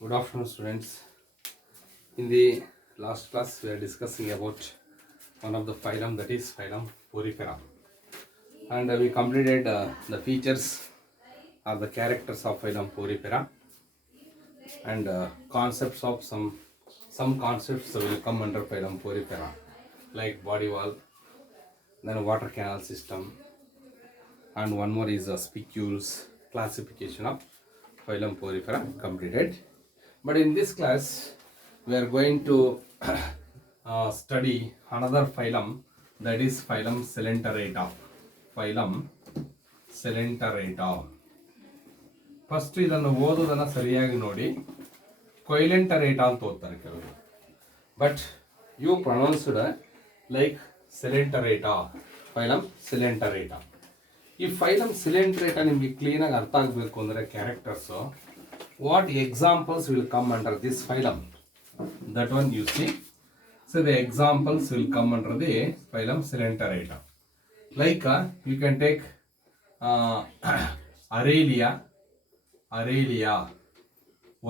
Good afternoon, students. In the last class, we are discussing about one of the phylum, that is phylum Porifera, and we completed the features or the characters of phylum Porifera, and concepts of some concepts will come under phylum Porifera, like body wall, then water canal system, and one more is spicules. Classification of phylum Porifera completed. But in this class, we are going to study another phylum, that is phylum Coelenterata. Phylum Coelenterata. First ಇದನ್ನು ಓದೋದನ್ನು ಸರಿಯಾಗಿ ನೋಡಿ. Coelenterata ಅಂತ ಓದ್ತಾರೆ ಕೆಲವರು, but you pronounced like coelenterata. Phylum coelenterata. ಈ phylum coelenterata ನಿಮಗೆ ಕ್ಲೀನಾಗಿ ಅರ್ಥ ಆಗಬೇಕು ಅಂದರೆ characters, what examples will come under this phylum, that one you see. So the examples will come under the phylum Coelenterata. Like you can take Aurelia,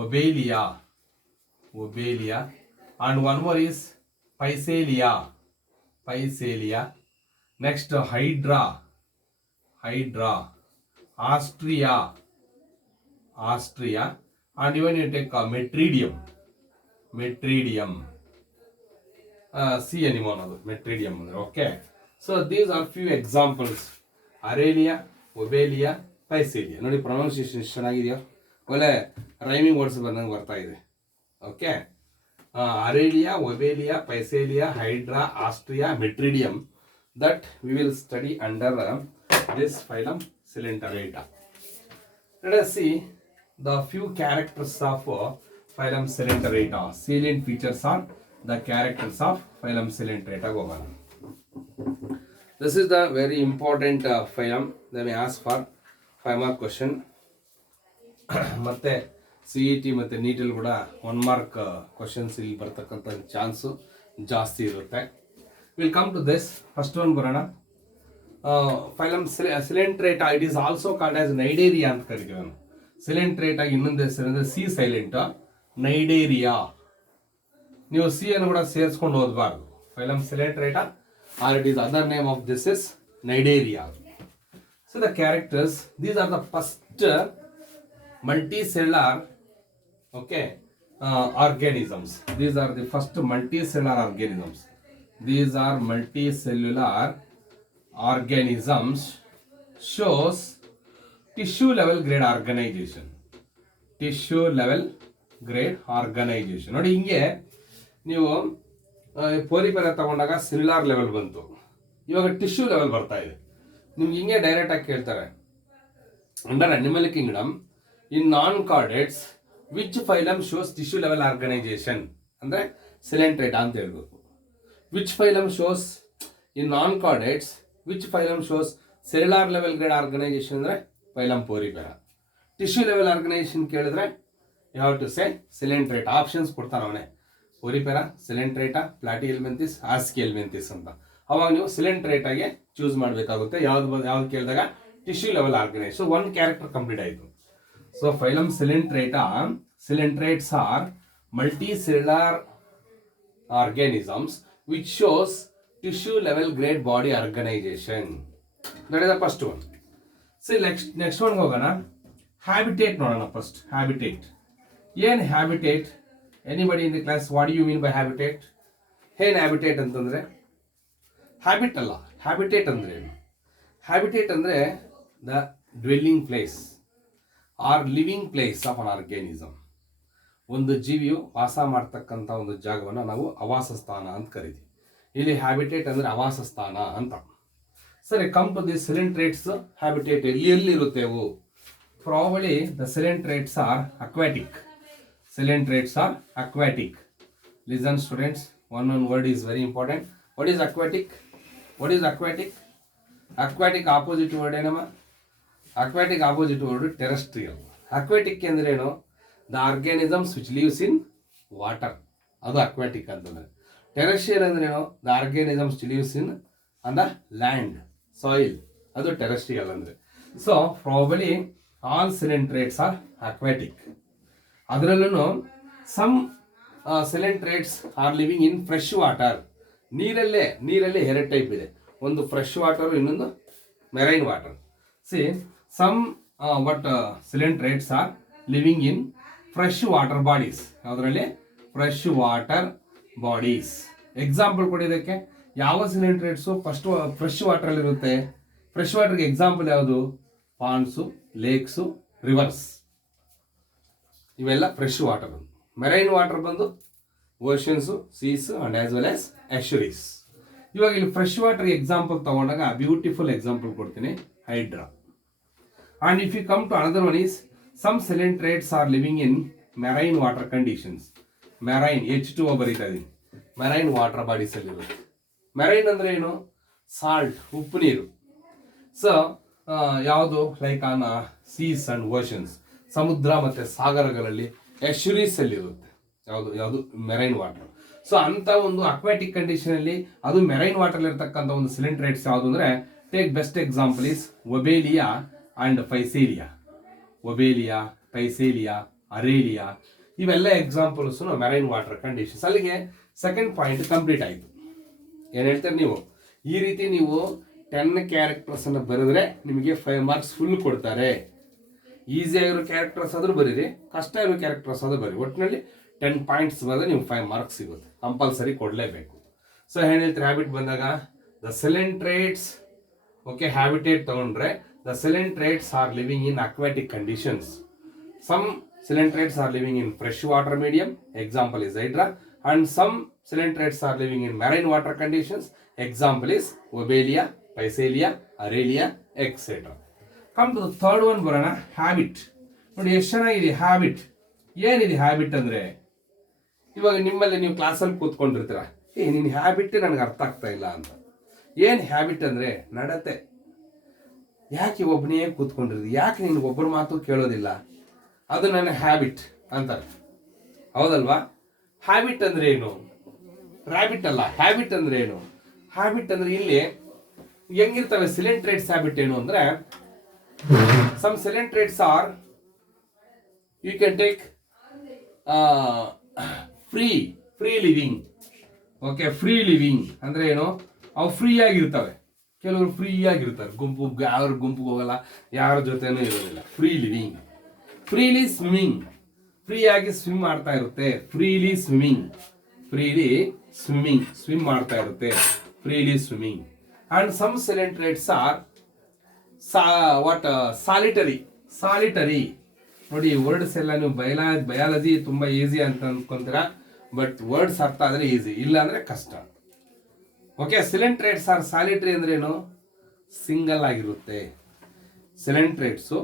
Obelia, and one more is Physalia. Next Hydra, Astrea, and even you take Metridium. See anyone of Metridium. Okay. So these are few examples. Aurelia, Obelia, Physalia. ನೋಡಿ pronunciation ಚೆನ್ನಾಗಿದೆಯಾ? ಒಳ್ಳೆ rhyming words ಬಂದಂಗೆ ಬರ್ತಾ ಇದೆ. Okay. Aurelia, Obelia, Physalia, Hydra, Astrea, Metridium. That we will study under this phylum Coelenterata. Let us see the few characters of phylum Coelenterata. Salient features are the characters of phylum Coelenterata. This is the very important phylum. They may ask for 5 mark question. ಮತ್ತೆ CET ಮತ್ತು NEET ಅಲ್ಲಿ ಕೂಡ 1 mark questions ಇಲ್ಲಿ ಬರ್ತಕ್ಕಂಥ chance ಜಾಸ್ತಿ ಇರುತ್ತೆ. Will come to this. First one ಬರೋಣ. Phylum Coelenterata, it is also called as cnidaria ಅಂತ ಕರಿತೀವಿ ನಾವು. Coelenterata ಇನ್ನೊಂದು ಹೆಸರು ಅಂದರೆ ಸಿ ಸೈಲೆಂಟ್ ನೈಡೇರಿಯಾ. ನೀವು ಸಿ ಅನ್ನು ಕೂಡ ಸೇರಿಸ್ಕೊಂಡು ಓದಬಾರ್ದು. Phylum Coelenterata, or it is other name of this is Cnidaria. So the characters, these are the first multicellular, okay, organisms. These are the first multicellular organisms. These are multicellular organisms, shows tissue level grade organization. Tissue level grade organization. ನೋಡಿ ಹಿಂಗೆ ನೀವು porifera ತಗೊಂಡಾಗ cellular level ಬಂತು, ಇವಾಗ tissue level ಬರ್ತಾ ಇದೆ. ನಿಮ್ಗೆ ಹಿಂಗೆ ಡೈರೆಕ್ಟ್ ಆಗಿ ಕೇಳ್ತಾರೆ, under animal kingdom in non chordates which phylum shows tissue level organisation ಅಂದರೆ Coelenterata ಅಂತ ಹೇಳ್ಬೇಕು. Which phylum shows in non chordates, which phylum shows cellular level grade organisation ಅಂದರೆ phylum porifera. Tissue level organisation ಕೇಳಿದ್ರೆ you have to say Coelenterata. Options ಕೊಡ್ತಾನೆ ಅವನೇ, porifera, Coelenterata, ಪ್ಲಾಟಿಹೆಲ್ಮಿಂಥಿಸ್, ಆಸ್ಕಿಹೆಲ್ಮಿಂಥಿಸ್ ಅಂತ. ಅವಾಗ ನೀವು Coelenterataಗೆ ಚೂಸ್ ಮಾಡಬೇಕಾಗುತ್ತೆ. ಯಾವ್ದು ಕೇಳಿದಾಗ ಟಿಶ್ಯೂ ಲೆವೆಲ್ ಆರ್ಗನೈಸ್. ಸೊ ಒಂದು ಕ್ಯಾರೆಕ್ಟರ್ ಕಂಪ್ಲೀಟ್ ಆಯಿತು. So phylum Coelenterata, Coelenterates are multicellular organisms which shows tissue level grade body organization. That is the first one. So next one ಹೋಗೋಣ. Habitat ನೋಡೋಣ ಫಸ್ಟ್. Habitat. ಏನು habitat? Anybody in the class, what do you mean by habitat? ಏನು habitat ಅಂತಂದರೆ? Habit ಅಲ್ಲ, habitat ಅಂದರೆ ಏನು? habitat ಅಂದರೆ the dwelling place are living place of an organism. ಒಂದು ಜೀವಿಯು ವಾಸ ಮಾಡ್ತಕ್ಕಂಥ ಒಂದು ಜಾಗವನ್ನು ನಾವು ಆವಾಸ ಸ್ಥಾನ ಅಂತ ಕರಿತೀವಿ. ಇಲ್ಲಿ ಹ್ಯಾಬಿಟೇಟ್ ಅಂದರೆ ಆವಾಸ ಸ್ಥಾನ ಅಂತ. ಸರಿ, come to the Coelenterates habitat ಎಲ್ಲಿರುತ್ತೆ ಅವು? Probably the Coelenterates are aquatic. Coelenterates are aquatic. Listen students, one word is very important. What is aquatic? What is aquatic? Aquatic opposite word ಏನಮ್ಮ? Aquatic opposite word terrestrial. Aquatic ಅಂದ್ರೆ ಏನು? The organisms which lives in water. ಅದು aquatic ಅಂತಂದ್ರೆ. Terrestrial ಅಂದ್ರೆ ಏನು? The organisms which lives in on the land, soil. ಅದು terrestrial ಅಂದ್ರೆ. So probably all Coelenterates are aquatic. ಅದರಲ್ಲೂ some coelenterates are living in fresh water. ನೀರಲ್ಲೇ ಎರಡು type ಇದೆ, ಒಂದು ಫ್ರೆಶ್ ವಾಟರ್, ಇನ್ನೊಂದು marine water. See some coelenterates are living in fresh water bodies. ಅದರಲ್ಲಿ fresh water bodies. Example ಕೊಡಿದಕ್ಕೆ ಯಾವ coelenterates first fresh water ಇರುತ್ತೆ? ಫ್ರೆಶ್ ವಾಟರ್ಗೆ ಎಕ್ಸಾಂಪಲ್ ಯಾವುದು? ಪಾಂಡ್ಸು, ಲೇಕ್ಸು, ರಿವರ್ಸ್, ಇವೆಲ್ಲ ಫ್ರೆಶ್ ವಾಟರ್. ಮೆರೈನ್ ವಾಟರ್ ಬಂದು oceans, seas and as well as estuaries. ಇವಾಗ ಇಲ್ಲಿ ಫ್ರೆಶ್ ವಾಟರ್ ಎಕ್ಸಾಂಪಲ್ ತಗೊಂಡಾಗ ಬ್ಯೂಟಿಫುಲ್ ಎಕ್ಸಾಂಪಲ್ ಕೊಡ್ತೀನಿ, hydra. And if you come to another one is some coelenterates are living in marine water conditions. Marine H2O ಬರೀತಾ ಇದೀನಿ. Marine water bodies ಅಲ್ಲಿ ಇರುತ್ತೆ. Marine ಅಂದ್ರೆ ಏನು? ಸಾಲ್ಟ್, ಉಪ್ಪು ನೀರು. ಸೊ ಯಾವುದು? Like on seas and oceans, ಸಮುದ್ರ ಮತ್ತೆ ಸಾಗರಗಳಲ್ಲಿ ಎಶ್ಯೂರೀಸ್ ಅಲ್ಲಿ ಇರುತ್ತೆ. ಯಾವುದು ಮೆರೈನ್ ವಾಟರ್. ಸೊ ಅಂತ ಒಂದು ಅಕ್ವಾಟಿಕ್ ಕಂಡೀಷನ್ ಅಲ್ಲಿ ಅದು ಮೆರೈನ್ ವಾಟರ್ ಇರತಕ್ಕಂಥ ಒಂದು ಸಿಲೆಂಟ್ರೇಟ್ಸ್ ಯಾವುದು ಅಂದ್ರೆ, take best example is obelia and physalia. Obelia, physalia, aurelia, ಇವೆಲ್ಲ ಎಕ್ಸಾಂಪಲ್ಸ್ ಮೆರೈನ್ ವಾಟರ್ ಕಂಡೀಷನ್ಸ್. ಅಲ್ಲಿಗೆ ಸೆಕೆಂಡ್ ಪಾಯಿಂಟ್ ಕಂಪ್ಲೀಟ್ ಆಯಿತು. ಏನು ಹೇಳ್ತಾರೆ ನೀವು? ಈ ರೀತಿ ನೀವು 10 ಕ್ಯಾರೆಕ್ಟರ್ಸ್ ಅನ್ನು ಬರೆದ್ರೆ ನಿಮಗೆ 5 ಮಾರ್ಕ್ಸ್ ಫುಲ್ ಕೊಡ್ತಾರೆ. ಈಸಿ ಆಗಿರೋ ಕ್ಯಾರೆಕ್ಟರ್ಸ್ ಆದ್ರೂ ಬರೀರಿ, ಕಷ್ಟ ಇರೋ ಕ್ಯಾರೆಕ್ಟರ್ಸ್ ಆದ್ರೂ ಬರೀ, ಒಟ್ಟಿನಲ್ಲಿ 10 ಪಾಯಿಂಟ್ಸ್ ಬರೆದ್ರೆ ನಿಮ್ಗೆ 5 ಮಾರ್ಕ್ಸ್ ಸಿಗುತ್ತೆ. ಕಂಪಲ್ಸರಿ ಕೊಡಲೇಬೇಕು. ಸೊ ಏನು ಹೇಳ್ತಾರೆ? ಹ್ಯಾಬಿಟ್ ಬಂದಾಗ ದ ಸಿಲೆಂಟ್ರೇಟ್ಸ್, ಓಕೆ, ಹ್ಯಾಬಿಟೇಟ್ ತಗೊಂಡ್ರೆ the coelenterates are living in aquatic conditions. Some coelenterates are living in fresh water medium, example is hydra. And some coelenterates are living in marine water conditions, example is obelia, physalia, aurelia, etcetera. Come to the third one ಬರೋಣ, habit. ನೋಡಿ ಎಷ್ಟು ಚೆನ್ನಾಗಿದೆ habit. ಏನಿದೆ habit ಅಂದ್ರೆ, ಇವಾಗ ನಿಮ್ಮಲ್ಲಿ ನೀವು ಕ್ಲಾಸಲ್ಲಿ ಕೂತ್ಕೊಂಡಿರ್ತೀರ, ನಿನ್ನ ಹ್ಯಾಬಿಟ್ ನನಗೆ ಅರ್ಥ ಆಗ್ತಾ ಇಲ್ಲ ಅಂತ. ಏನು ಹ್ಯಾಬಿಟ್ ಅಂದ್ರೆ ನಡತೆ. ಯಾಕೆ ಒಬ್ಬನೇ ಕೂತ್ಕೊಂಡಿರ್ತೀವಿ? ಯಾಕೆ ನಿನ್ಗೆ ಒಬ್ಬರ ಮಾತು ಕೇಳೋದಿಲ್ಲ? ಅದು ನನ್ನ ಹ್ಯಾಬಿಟ್ ಅಂತಾರೆ, ಹೌದಲ್ವಾ? ಹ್ಯಾಬಿಟ್ ಅಂದ್ರೆ ಏನು? ರ್ಯಾಬಿಟ್ ಅಲ್ಲ. ಹ್ಯಾಬಿಟ್ ಅಂದ್ರೆ ಏನು? ಹ್ಯಾಬಿಟ್ ಅಂದ್ರೆ ಇಲ್ಲಿ ಹೆಂಗಿರ್ತವೆ ಸಿಲೆಂಟ್ರೇಟ್ಸ್. ಹ್ಯಾಬಿಟ್ ಏನು ಅಂದ್ರೆ, some coelenterates are you can take free living. Okay, free living ಅಂದ್ರೆ ಏನು? ಅವು ಫ್ರೀ ಆಗಿರ್ತವೆ. ಕೆಲವರು ಫ್ರೀ ಆಗಿರ್ತಾರೆ, ಯಾರ ಗುಂಪಿಗೆ ಹೋಗಲ್ಲ, ಯಾರ ಜೊತೆನೂ ಇರೋದಿಲ್ಲ. Free living. Freely swimming, free ಆಗಿ ಸ್ವಿಮ್ ಮಾಡ್ತಾ ಇರುತ್ತೆ. ಫ್ರೀಲಿ ಸ್ವಿಮ್ಮಿಂಗ್ ಸ್ವಿಮ್ ಮಾಡ್ತಾ ಇರುತ್ತೆ. Freely swimming. And some coelenterates are solitary. ನೋಡಿ, ವರ್ಡ್ಸ್ ಎಲ್ಲ ನೀವು ಬಯಾಲಜಿ ತುಂಬಾ ಈಸಿ ಅಂತ ಅನ್ಕೊಂತೀರಾ, ಬಟ್ ವರ್ಡ್ಸ್ ಅರ್ಥ ಆದ್ರೆ ಈಸಿ, ಇಲ್ಲ ಅಂದ್ರೆ ಕಷ್ಟ. ಓಕೆ, ಸಿಲೆಂಟ್ರೇಟ್ಸ್ ಆರ್ ಸಾಲಿಟರಿ ಅಂದ್ರೆ ಏನು? ಸಿಂಗಲ್ ಆಗಿರುತ್ತೆ. ಸಿಲೆಂಟ್ರೇಟ್ಸು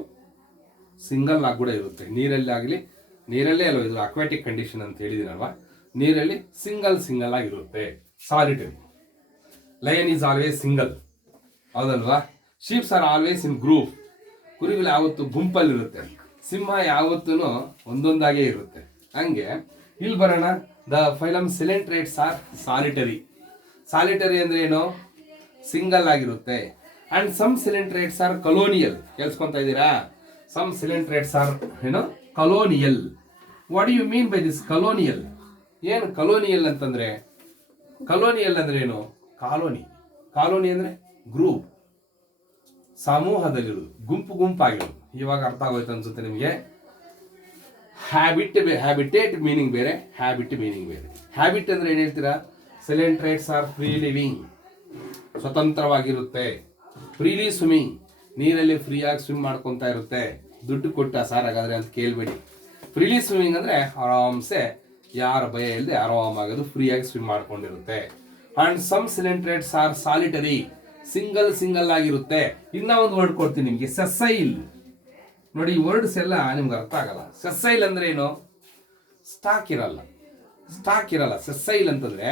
ಸಿಂಗಲ್ ಆಗಿ ಕೂಡ ಇರುತ್ತೆ. ನೀರಲ್ಲೇ ಅಲ್ವ ಇದು ಅಕ್ವಾಟಿಕ್ ಕಂಡೀಷನ್ ಅಂತ ಹೇಳಿದಿನಲ್ವಾ, ನೀರಲ್ಲಿ ಸಿಂಗಲ್ ಆಗಿರುತ್ತೆ. Solitary. Lion is always single, ಹೌದಲ್ವಾ? Sheeps are always in group. ಕುರಿಗಳು ಯಾವತ್ತು ಗುಂಪಲ್ಲಿರುತ್ತೆ. ಸಿಂಹ ಯಾವತ್ತೂ ಒಂದೊಂದಾಗೆ ಇರುತ್ತೆ. ಹಂಗೆ ಇಲ್ಲಿ ಬರೋಣ, the phylum coelenterates are solitary ಅಂದ್ರೆ ಏನು? ಸಿಂಗಲ್ ಆಗಿರುತ್ತೆ. And some coelenterates are colonial. ಕೇಳಿಸ್ಕೊಂತ ಇದ್ದೀರಾ? ಸಮ್ ಸಿಲೆಂಟ್ರೇಟ್ಸ್ ಆರ್ ಏನು? Colonial. What you mean by this colonial? ಏನು ಕಲೋನಿಯಲ್ ಅಂತಂದ್ರೆ? ಕಲೋನಿಯಲ್ ಅಂದ್ರೆ ಏನು? ಕಾಲೋನಿ ಅಂದ್ರೆ ಗ್ರೂಪ್, ಸಮೂಹದಲ್ಲಿರುವುದು, ಗುಂಪಾಗಿರುವುದು. ಇವಾಗ ಅರ್ಥ ಆಗೋಯ್ತು ಅನ್ಸುತ್ತೆ ನಿಮಗೆ. ಹ್ಯಾಬಿಟೇಟ್ ಮೀನಿಂಗ್ ಬೇರೆ, ಹ್ಯಾಬಿಟ್ ಮೀನಿಂಗ್ ಬೇರೆ. ಹ್ಯಾಬಿಟ್ ಅಂದ್ರೆ ಏನ್ ಹೇಳ್ತೀರಾ? ಸಿಲೆಂಟ್ರೇಟ್ಸ್ ಆರ್ ಫ್ರೀ ಲಿವಿಂಗ್, ಸ್ವತಂತ್ರವಾಗಿರುತ್ತೆ. ಫ್ರೀಲಿ ಸ್ವಿಮ್ಮಿಂಗ್, ನೀರಲ್ಲಿ ಫ್ರೀಯಾಗಿ ಸ್ವಿಮ್ ಮಾಡ್ಕೊಂತ ಇರುತ್ತೆ. ದುಡ್ಡು ಕೊಟ್ಟ ಸಾರ್ ಹಾಗಾದ್ರೆ ಅಂತ ಕೇಳ್ಬೇಡಿ. ಫ್ರೀಲಿ ಸ್ವಿಮ್ಮಿಂಗ್ ಅಂದ್ರೆ ಆರಾಮ್ಸೆ ಯಾರ ಭಯ ಇಲ್ಲದೆ ಆರಾಮಾಗೋದು, ಫ್ರೀಯಾಗಿ ಸ್ವಿಮ್ ಮಾಡ್ಕೊಂಡಿರುತ್ತೆ. And some coelenterates are solitary, single ಆಗಿರುತ್ತೆ. ಇನ್ನ ಒಂದು ವರ್ಡ್ ಕೊಡ್ತೀನಿ ನಿಮ್ಗೆ, ಸೆಸೈಲ್. ನೋಡಿ, ಈ ವರ್ಡ್ಸ್ ಎಲ್ಲ ನಿಮ್ಗೆ ಅರ್ಥ ಆಗಲ್ಲ. ಸೆಸೈಲ್ ಅಂದ್ರೆ ಏನು? ಸ್ಟಾಕ್ ಇರಲ್ಲ. ಸೆಸೈಲ್ ಅಂತಂದ್ರೆ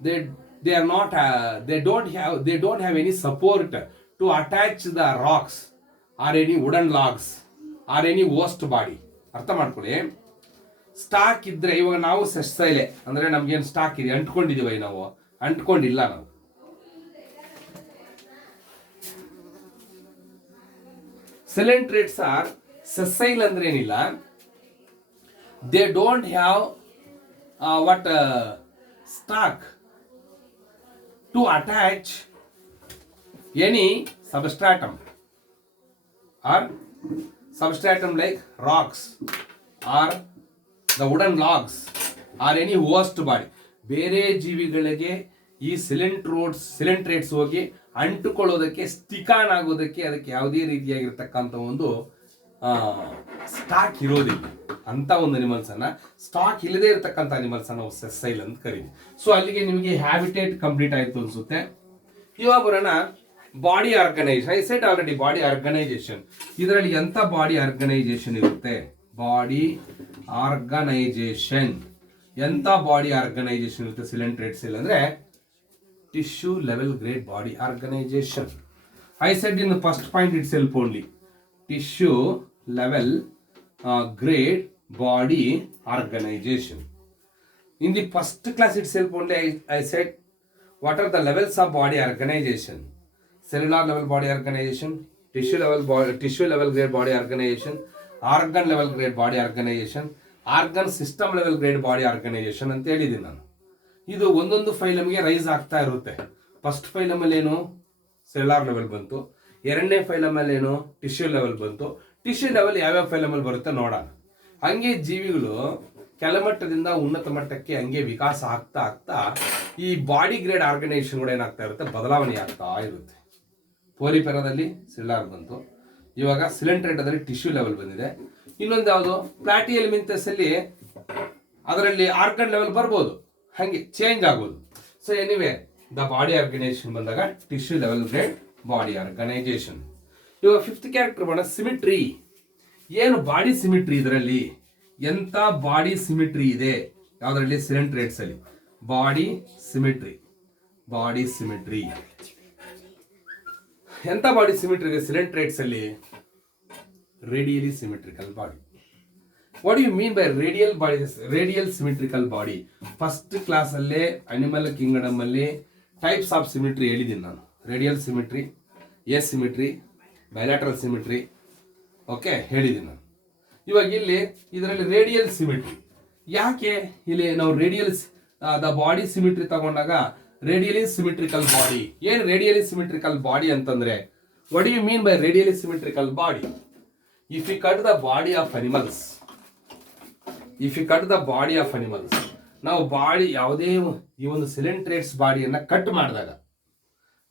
they don't have any support to attach the rocks or any wooden logs or any host body. ಅರ್ಥ ಮಾಡ್ಕೊಳ್ಳಿ. ಸ್ಟಾಕ್ ಇದ್ರೆ, ಇವಾಗ ನಾವು ಸೆಸೈಲೆ ಅಂದ್ರೆ ನಮ್ಗೇನು ಸ್ಟಾಕ್ ಇದೆ? ಅಂಟ್ಕೊಂಡಿದೀವಿ ನಾವು? ಅಂಟ್ಕೊಂಡಿಲ್ಲ ನಾವು. ಸಿಲೆಂಟ್ರೇಟ್ಸ್ ಆರ್ ಸೆಸೈಲ್ ಅಂದ್ರೆ ಏನಿಲ್ಲ, they don't have what stock to attach any substratum or substratum like rocks or the wooden logs or any host body. ಬೇರೆ ಜೀವಿಗಳಿಗೆ ಈ ಸಿಲೆಂಟ್ರೇಟ್ಸ್ ಹೋಗಿ ಅಂಟುಕೊಳ್ಳೋದಕ್ಕೆ, ಸ್ಟಿಕಾನ್ ಆಗೋದಕ್ಕೆ ಅದಕ್ಕೆ ಯಾವುದೇ ರೀತಿಯಾಗಿರ್ತಕ್ಕಂಥ ಒಂದು ಸ್ಟಾಕ್ ಇರೋದಿಲ್ಲ. ಅಂತ ಒಂದು ಅನಿಮಲ್ಸ್ ಅನ್ನ, ಸ್ಟಾಕ್ ಇಲ್ಲದೆ ಇರತಕ್ಕಂಥ ಅನಿಮಲ್ಸ್ ಅನ್ನ ನಾವು ಸೆಸ್ಸೈಲ್ ಅಂತ ಕರೀತೀವಿ. ಸೊ ಅಲ್ಲಿಗೆ ನಿಮಗೆ ಹ್ಯಾಬಿಟೇಟ್ ಕಂಪ್ಲೀಟ್ ಆಯ್ತು ಅನ್ಸುತ್ತೆ. ಇವಾಗ ಬರೋಣ body organisation. I said already body organisation. ಇದರಲ್ಲಿ ಎಂತ ಬಾಡಿ ಆರ್ಗನೈಸೇಷನ್ ಇರುತ್ತೆ? ಬಾಡಿ ಆರ್ಗನೈಸೇಷನ್ ಎಂತ ಬಾಡಿ ಆರ್ಗನೈಸೇಷನ್ ಇರುತ್ತೆ ಸಿಲೆಂಟ್ರೇಟ್ ಸೆಲ್ ಅಂದ್ರೆ tissue level grade body organisation. I said in first point itself only tissue level grade body organization. In the first class itself only I said what are the levels of body organization: cellular level body organization, tissue level grade body organization, organ level grade body organization, organ system level grade body organization ಅಂತ ಹೇಳಿದ್ದೀನಿ ನಾನು. ಇದು ಒಂದೊಂದು ಫೈಲಮ್ಗೆ rice ಆಗ್ತಾ ಇರುತ್ತೆ. First ಫೈಲಮಲ್ಲಿ ಏನು cellular level ಬಂತು, ಎರಡನೇ ಫೈಲಮಲ್ಲಿ ಏನು ಟಿಶ್ಯೂ ಲೆವೆಲ್ ಬಂತು, ಟಿಶ್ಯೂ ಲೆವೆಲ್ ಯಾವ್ಯಾವ ಫೈಲಮಲ್ಲಿ ಬರುತ್ತೆ ನೋಡೋಣ. ಹಂಗೆ ಜೀವಿಗಳು ಕೆಳಮಟ್ಟದಿಂದ ಉನ್ನತ ಮಟ್ಟಕ್ಕೆ ಹಂಗೆ ವಿಕಾಸ ಆಗ್ತಾ ಆಗ್ತಾ ಈ ಬಾಡಿ ಗ್ರೇಡ್ ಆರ್ಗನೈಸೇಷನ್ ಕೂಡ ಏನಾಗ್ತಾ ಇರುತ್ತೆ, ಬದಲಾವಣೆ ಆಗ್ತಾ ಇರುತ್ತೆ. ಪೋಲಿಪೆರಾದಲ್ಲಿ ಸೆಲ್ಯುಲಾರ್ ಬಂತು, ಇವಾಗ ಸಿಲೆಂಟ್ರೇಟದಲ್ಲಿ ಟಿಶ್ಯೂ ಲೆವೆಲ್ ಬಂದಿದೆ. ಇನ್ನೊಂದು ಯಾವುದು ಪ್ಲಾಟಿ ಎಲಿಮೆಂಟಸ್ ಅಲ್ಲಿ ಅದರಲ್ಲಿ ಆರ್ಗನ್ ಲೆವೆಲ್ ಬರ್ಬೋದು, ಹಂಗೆ ಚೇಂಜ್ ಆಗೋದು. So anyway the body organisation ಬಂದಾಗ tissue level grade body organisation. ಇವಾಗ ಫಿಫ್ತ್ ಕ್ಯಾರೆಕ್ಟರ್ ಮಾಡೋಣ ಸಿಮಿಟ್ರಿ. ಏನು ಬಾಡಿ ಸಿಮಿಟ್ರಿ, ಇದರಲ್ಲಿ ಎಂತ ಬಾಡಿ ಸಿಮಿಟ್ರಿ ಇದೆ ಯಾವ್ದ್ರಲ್ಲಿ? ಸಿಲೆಂಟ್ರೇಟ್ಸ್ ಅಲ್ಲಿ ಬಾಡಿ ಸಿಮಿಟ್ರಿ. ಬಾಡಿ ಸಿಮಿಟ್ರಿ ಎಂತ ಬಾಡಿ ಸಿಮಿಟ್ರಿ ಇದೆ ಸಿಲೆಂಟ್ರೇಟ್ಸ್ ಅಲ್ಲಿ? Radially symmetrical body. What you mean by radial body? Radial symmetrical body first class ಅಲ್ಲೇ ಅನಿಮಲ್ ಕಿಂಗ್ಡಮ್ ಅಲ್ಲಿ ಟೈಪ್ಸ್ ಆಫ್ ಸಿಮಿಟ್ರಿ ಹೇಳಿದ್ದೀನಿ ನಾನು. Radial symmetry, asymmetry, bilateral symmetry, okay ಹೇಳಿದ್ದೀನಿ ನಾನು. ಇವಾಗ ಇಲ್ಲಿ ಇದರಲ್ಲಿ ರೇಡಿಯಲ್ ಸಿಮಿಟ್ರಿ. ಯಾಕೆ ಇಲ್ಲಿ ನಾವು ರೇಡಿಯಲ್ ದ ಬಾಡಿ ಸಿಮಿಟ್ರಿ ತಗೊಂಡಾಗ ರೇಡಿಯಲಿ ಸಿಮಿಟ್ರಿಕಲ್ ಬಾಡಿ? ಏನು ರೇಡಿಯಲಿ ಸಿಮಿಟ್ರಿಕಲ್ ಬಾಡಿ ಅಂತಂದ್ರೆ what you mean by radially symmetrical body? If you cut the body of animals, ನಾವು ಬಾಡಿ ಯಾವುದೇ ಈ ಒಂದು ಸಿಲೆಂಟ್ರೇಟ್ಸ್ ಬಾಡಿಯನ್ನ ಕಟ್ ಮಾಡಿದಾಗ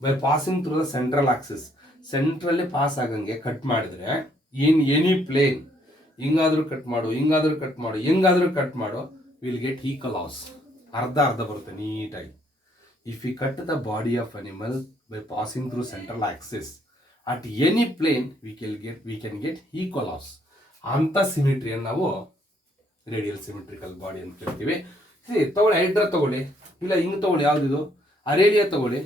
by passing through the central axis, centrally pass ಆಗಂಗೆ cut ಮಾಡಿದ್ರೆ ಇನ್ ಎನಿ ಪ್ಲೇನ್, ಹಿಂಗಾದ್ರೂ ಕಟ್ ಮಾಡು, ಹಿಂಗಾದ್ರೂ ಕಟ್ ಮಾಡು, ಹೆಂಗಾದ್ರೂ ಕಟ್ ಮಾಡು, ವಿಲ್ ಗೆಟ್ ಈಕ್ವಲ್ ಲಾಸ್. ಅರ್ಧ ಬರುತ್ತೆ ನೀಟಾಗಿ. If you cut the body of animal by passing through central axis at any plane we can get equal halves. ಅಂತ ಸಿಮಿಟ್ರಿಯನ್ನು ನಾವು ರೇಡಿಯಲ್ ಸಿಮಿಟ್ರಿಕಲ್ ಬಾಡಿ ಅಂತ ಕರಿತೀವಿ. ತಗೊಳ್ಳಿ, ಹೈಡ್ರಾ ತಗೊಳ್ಳಿ, ಇಲ್ಲ ಹಿಂಗೆ ತಗೊಳ್ಳಿ, ಯಾವುದಿದು ಅರೇಲಿಯಾ ತಗೊಳ್ಳಿ,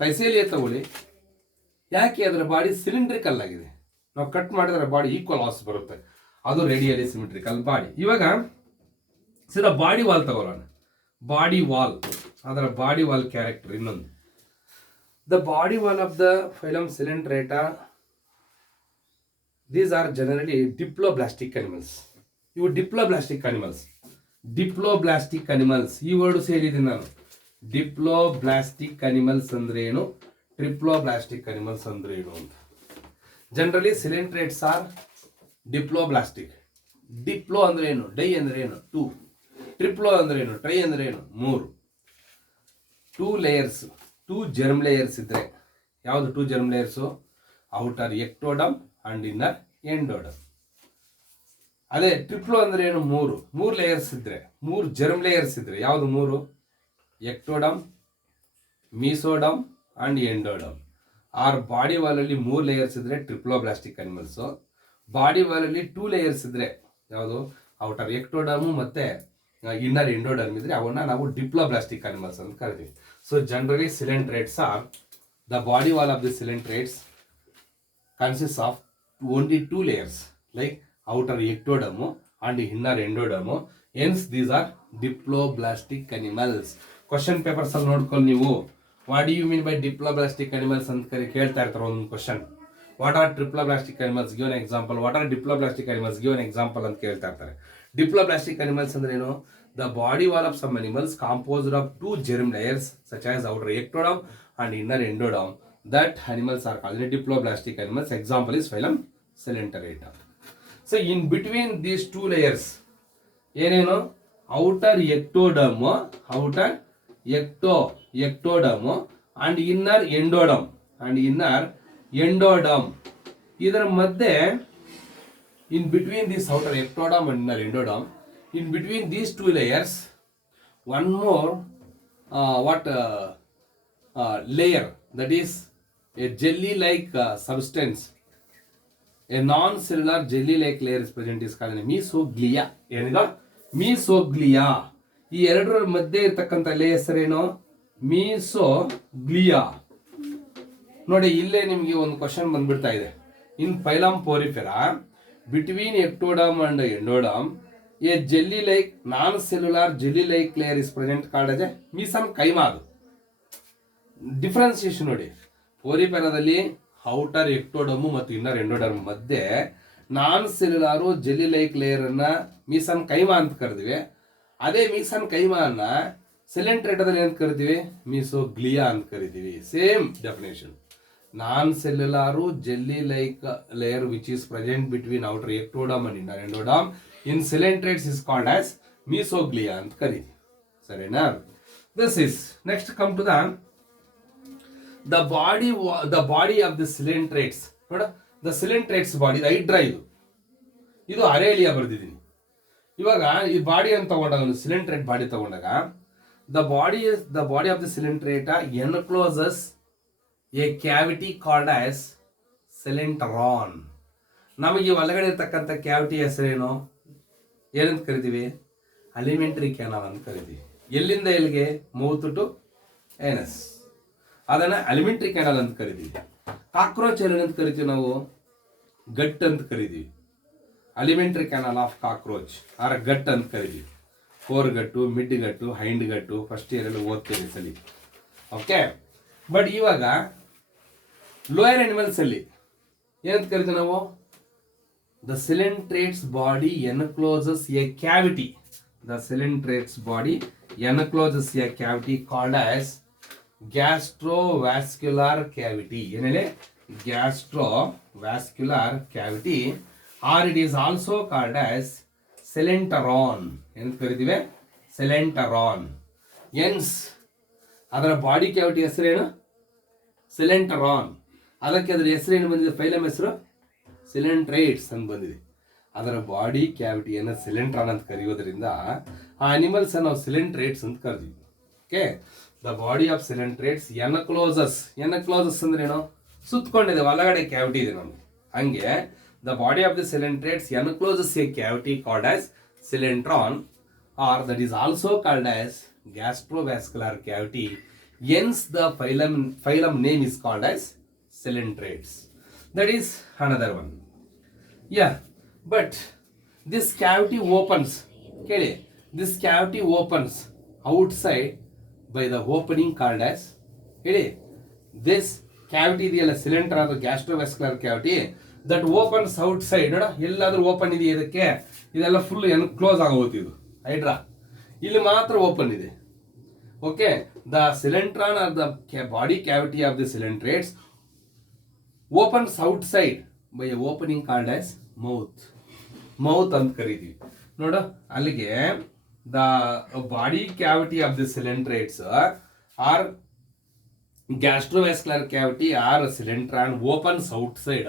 ಪೈಸೇಲಿಯಾ ತಗೊಳ್ಳಿ. ಯಾಕೆ? ಅದರ ಬಾಡಿ ಸಿಲಿಂಡ್ರಿಕಲ್ ಆಗಿದೆ, ನಾವು ಕಟ್ ಮಾಡಿದ್ರೆ ಬಾಡಿ ಈಕ್ವಲ್ ಲಾಸ್ ಬರುತ್ತೆ, ಅದು ರೇಡಿಯಲಿ ಸಿಮಿಟ್ರಿಕಲ್ ಬಾಡಿ. ಇವಾಗ ಸೀದಾ ಬಾಡಿ ವಾಲ್ ತಗೊಳ್ಳೋಣ. ಬಾಡಿ ವಾಲ್, ಅದರ ಬಾಡಿ ವಾಲ್ ಕ್ಯಾರೆಕ್ಟರ್ ಇನ್ನೊಂದು. The body wall of the phylum Coelenterata, these are generally diploblastic animals. ಇವು ಡಿಪ್ಲೋಬ್ಲಾಸ್ಟಿಕ್ ಅನಿಮಲ್ಸ್ ಈ ವರ್ಡ್ ಸೇರಿದ್ದೀನಿ ನಾನು. ಡಿಪ್ಲೋಬ್ಲಾಸ್ಟಿಕ್ ಅನಿಮಲ್ಸ್ ಅಂದ್ರೆ ಏನು, ಟ್ರಿಪ್ಲೋಬ್ಲಾಸ್ಟಿಕ್ ಅನಿಮಲ್ಸ್ ಅಂದ್ರೆ ಏನು ಅಂತ. Generally coelenterates are diploblastic. Diplo ಅಂದ್ರೆ ಏನು, ಡೈ ಅಂದ್ರೆ ಏನು, 2. ಟ್ರಿಪ್ಲೋ ಅಂದ್ರೆ ಏನು, ಟ್ರೈ ಅಂದ್ರೆ ಏನು, 3. 2 ಲೇಯರ್ಸ್, 2 ಜರ್ಮ್ ಲೇಯರ್ಸ್ ಇದ್ರೆ ಯಾವುದು 2 germ layers? Outer ectoderm and inner endoderm. ಅದೇ ಟ್ರಿಪ್ಲೋ ಅಂದ್ರೆ ಏನು, 3 ಲೇಯರ್ಸ್ ಇದ್ರೆ, 3 ಜರ್ಮ್ ಲೇಯರ್ಸ್ ಇದ್ರೆ ಯಾವುದು 3? Ectoderm, ಮೀಸೋಡಮ್ and ಎಂಡೋಡಮ್. R body wall ಅಲ್ಲಿ 3 ಲೇಯರ್ಸ್ ಇದ್ರೆ ಟ್ರಿಪ್ಲೋಬ್ಲಾಸ್ಟಿಕ್ ಅನಿಮಲ್ಸ್. ಬಾಡಿ ವಾಲ್ ಅಲ್ಲಿ 2 ಲೇಯರ್ಸ್ ಇದ್ರೆ ಯಾವುದು? ಔಟರ್ ಎಕ್ಟೋಡಮ್ ಮತ್ತೆ ಇನ್ನರ್ ಎಂಡೋಡರ್ಮ್ ಇದ್ರೆ ಅವನ್ನ ನಾವು ಡಿಪ್ಲೋಬ್ಲಾಸ್ಟಿಕ್ ಅನಿಮಲ್ಸ್ ಅಂತ ಕರಿತೀವಿ. So generally coelenterates are the body wall of the coelenterates consist of only 2 layers like outer ectoderm and inner endoderm. Hence these are diploblastic animals. Question papers ಅಲ್ಲಿ ನೋಡ್ಕೊಳ್ಳಿ ನೀವು. What do you mean by diploblastic animals ಅಂತ ಕೇಳ್ತಾ ಇರ್ತಾರೆ ಒಂದು question. What are triploblastic animals? Give an example. What are diploblastic animals? Give an example ಅಂತ ಕೇಳ್ತಾ ಇರ್ತಾರೆ. Diploblastic animals ಅಂದ್ರೆ ಏನು? The body wall of some animals composed of two germ layers such as outer ectoderm and inner endoderm. That animals are called diploblastic animals. Example is phylum Coelenterata. So in between these two layers, ಏನೇನು? Outer ectoderm, outer ectoderm and inner ಎಂಡೋಡಮ್, ಇದರ ಮಧ್ಯೆ in between this outer ectoderm and inner endoderm, in between these two layers, one more layer, that is a jelly-like substance, a non-cellular jelly-like layer is present, is called mesoglea. ಏನಿದು? ಮೀಸೋಗ್ಲಿಯಾ. ಈ ಎರಡರ ಮಧ್ಯೆ ಇರ್ತಕ್ಕಂಥ layer ಹೆಸರೇನು? ಮೀಸೋಗ್ಲಿಯಾ. ನೋಡಿ, ಇಲ್ಲೇ ನಿಮಗೆ ಒಂದು ಕ್ವಶನ್ ಬಂದ್ಬಿಡ್ತಾ ಇದೆ. In phylum porifera, between ectoderm and endoderm, a jelly-like non-cellular jelly-like layer is present called as a mesenchyma. Differentiation ನೋಡಿ, ಪೋರಿಫೆರಾದಲ್ಲಿ ಔಟರ್ ಎಕ್ಟೋಡಮ್ ಮತ್ತು ಇನ್ನರ್ ಎಂಡೋಡರ್ಮ್ ಮಧ್ಯೆ ನಾನ್ ಸೆಲ್ಯುಲಾರು ಜೆಲ್ಲಿ ಲೈಕ್ ಲೇಯರ್ ಅನ್ನ ಮೀಸನ್ಕೈಮಾ ಅಂತ ಕರೆದಿವಿ. ಅದೇ ಮೀಸನ್ಕೈಮಾ ಅನ್ನ ಸೆಲೆಂಟ್ರೇಟಾದಲ್ಲಿ ಅಂತ ಕರಿತೀವಿ? ಮೀಸೋಗ್ಲಿಯಾ ಅಂತ ಕರಿತೀವಿ. Same definition. Non-cellular jelly-like layer which is present between outer ectoderm and inner endoderm in coelentrates is called as mesoglea ಅಂತ ಕರೀತೀವಿ. ಸರಿನಾ? This is next come to the body of the coelentrates. ನೋಡ, the coelentrates body, ಹೈಡ್ರಾ ಇದು ಅರೇಲಿಯಾ ಬರ್ದಿದ್ದೀನಿ. ಇವಾಗ ಈ body ಅಂತ ತಗೊಂಡಾಗ, ಒಂದು coelentrate ಬಾಡಿ ತಗೊಂಡಾಗ, the body of the coelentrata encloses a cavity called as coelentron. ನಮಗೆ ಒಳಗಡೆ ಇರ್ತಕ್ಕಂಥ ಕ್ಯಾವಿಟಿ ಹೆಸರೇನು? ಏನಂತ ಕರಿತೀವಿ? ಅಲಿಮೆಂಟರಿ ಕ್ಯಾನಲ್ ಅಂತ ಕರಿತೀವಿ. ಎಲ್ಲಿಂದ ಎಲ್ಲಿಗೆ? ಮೌತ್ ಟು ಏನಸ್, ಅದನ್ನ ಅಲಿಮೆಂಟರಿ ಕ್ಯಾನಲ್ ಅಂತ ಕರಿತೀವಿ. ಕಾಕ್ರೋಚ್ ಏನಂತ ಕರಿತೀವಿ ನಾವು? ಗಟ್ ಅಂತ ಕರಿತೀವಿ. Alimentary canal of cockroach are gut ಅಂತ ಕರಿತೀವಿ. Fore gut, mid gut, hind gut first year ಎಲ್ಲ ಓದ್ತೇವೆ ಸಲಿ. ಓಕೆ, ಬಟ್ ಇವಾಗ ಲೋಯರ್ ಅನಿಮಲ್ಸ್ ಅಲ್ಲಿ ಏನಂತ ಕರಿತೀವಿ ನಾವು? The coelentrates body encloses a cavity. The coelentrates body encloses a cavity called as gastrovascular cavity. ಏನೇಳಿ? Gastrovascular cavity, or it is also called as coelenteron. ಏನಂತ ಕರಿತೀವಿ? coelenteron. ಎನ್ಸ್ ಅದರ ಬಾಡಿ ಕ್ಯಾವಿಟಿ ಹೆಸರೇನು? coelenteron. ಅದಕ್ಕೆ ಅದರ ಹೆಸರೇನು ಬಂದಿದೆ? ಫೈಲಮ್ ಹೆಸರು coelentrates ಅಂತ ಬಂದಿದೆ. ಅದರ ಬಾಡಿ ಕ್ಯಾವಿಟಿಯನ್ನು coelentron ಅಂತ ಕರೆಯೋದ್ರಿಂದ ಆ ಅನಿಮಲ್ಸ್ ನಾವು coelentrates ಅಂತ ಕರೆದ್ವಿ. Okay, the body of coelentrates encloses ಅಂದ್ರೆ ಏನು? ಸುತ್ತಕೊಂಡಿದೆ, ಒಳಗಡೆ ಕ್ಯಾವಿಟಿ ಇದೆ ನಮ್ಗೆ. ಹಂಗೆ the body of the coelentrates encloses a cavity called as coelentron, or that is also called as gastrovascular cavity. Hence the phylum name is called as coelentrates. That is another one. Yeah, but this cavity opens. Okay, this cavity opens outside by the opening called as, this cavity ಇದೆಯಲ್ಲ, coelenteron ಅಥವಾ gastrovascular cavity, that opens outside. ನೋಡ, ಎಲ್ಲಾದ್ರೂ open ಇದೆ ಇದಕ್ಕೆ? ಇದೆಲ್ಲ full close ಆಗೋಗುತ್ತೆ. ಇದು hydra, ಇಲ್ಲಿ ಮಾತ್ರ ಓಪನ್ ಇದೆ. Okay, the coelentron or the body cavity of the coelentrates opens outside by a opening called as mouth ಅಂತ ಕರೀತೀವಿ. ನೋಡ, ಅಲ್ಲಿಗೆ the body cavity of the coelentrates are gastrovascular cavity or coelentron opens outside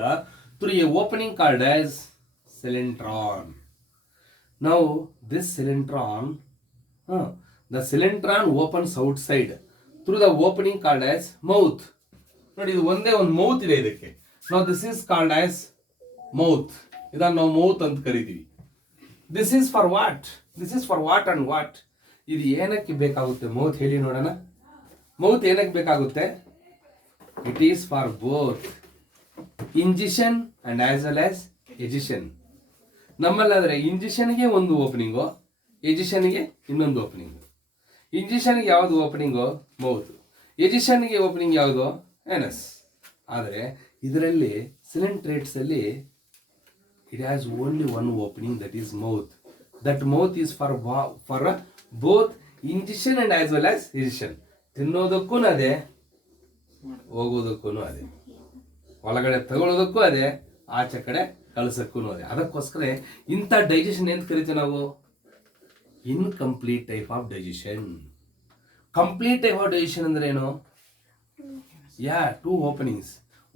through a opening called as coelentron. Now this coelentron, the coelentron opens outside through the opening called as mouth. ನೋಡಿ, ಇದು ಒಂದೇ ಒಂದು mouth ಇದೆ ಇದಕ್ಕೆ. Now this is called as mouth. ಇದನ್ನ ನಾವು mouth ಅಂತ ಕರಿತೀವಿ. This is for what? This is for what and what? ಇದು ಏನಕ್ಕೆ ಬೇಕಾಗುತ್ತೆ ಮೌತ್? ಹೇಳಿ ನೋಡೋಣ. ಮೌತ್ ಏನಕ್ಕೆ ಬೇಕಾಗುತ್ತೆ? It is for both ingestion and as well as ejection. ನಮ್ಮಲ್ಲಾದ್ರೆ ಇಂಜೆಷನ್ಗೆ ಒಂದು ಓಪನಿಂಗು, ಎಜಿಷನ್ಗೆ ಇನ್ನೊಂದು ಓಪನಿಂಗು. ಇಂಜೆಷನ್ಗೆ ಯಾವುದು ಓಪನಿಂಗು? ಮೌತ್. ಎಜಿಷನ್ಗೆ ಓಪನಿಂಗ್ ಯಾವುದು? ಎನಸ್. ಆದರೆ ಇದರಲ್ಲಿ coelentrates ಅಲ್ಲಿ it has only one opening, that is mouth. That mouth is for both ingestion and as well as egestion. ತಿನ್ನೋದಕ್ಕೂ ಅದೇ, ಹೋಗೋದಕ್ಕೂ ಅದೇ, ಒಳಗಡೆ ತಗೊಳ್ಳೋದಕ್ಕೂ ಅದೇ, ಆಚೆ ಕಡೆ ಕಳ್ಸಕ್ಕೂ ಅದೇ. ಅದಕ್ಕೋಸ್ಕರ ಇಂಥ ಡೈಜೆಷನ್ ಅಂತ ಕರಿತೀವಿ ನಾವು incomplete type of digestion. Complete type of digestion ಅಂದ್ರೆ ಏನು? Two openings,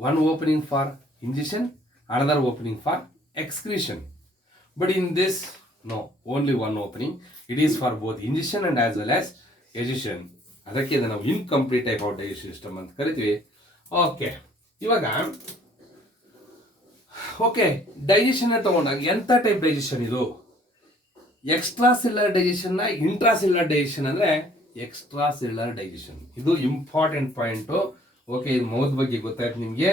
one opening for ingestion, another opening for excretion. But in this, no, only one opening. It is for both ingestion and as well as ejection. ಅದಕ್ಕೆ ಇದನ್ನು ನಾವು incomplete type of digestion system ಅಂತ ಕರಿತೀವಿ. Okay, ಇವಾಗ digestion ತಗೊಂಡಾಗ ಎಂಥ type digestion ಇದು? Extra cellular digestion ನ ಇಂಟ್ರಾ ಸೆಲ್ಯುಲರ್ ಡೈಜೆಷನ್ ಅಂದ್ರೆ ಎಕ್ಸ್ಟ್ರಾ ಸೆಲ್ಯುಲರ್ ಡೈಜೆಷನ್. ಇದು ಇಂಪಾರ್ಟೆಂಟ್ ಪಾಯಿಂಟ್. ಓಕೆ, ಇದು ಮೌತ್ ಬಗ್ಗೆ ಗೊತ್ತಾಯ್ತು ನಿಮ್ಗೆ.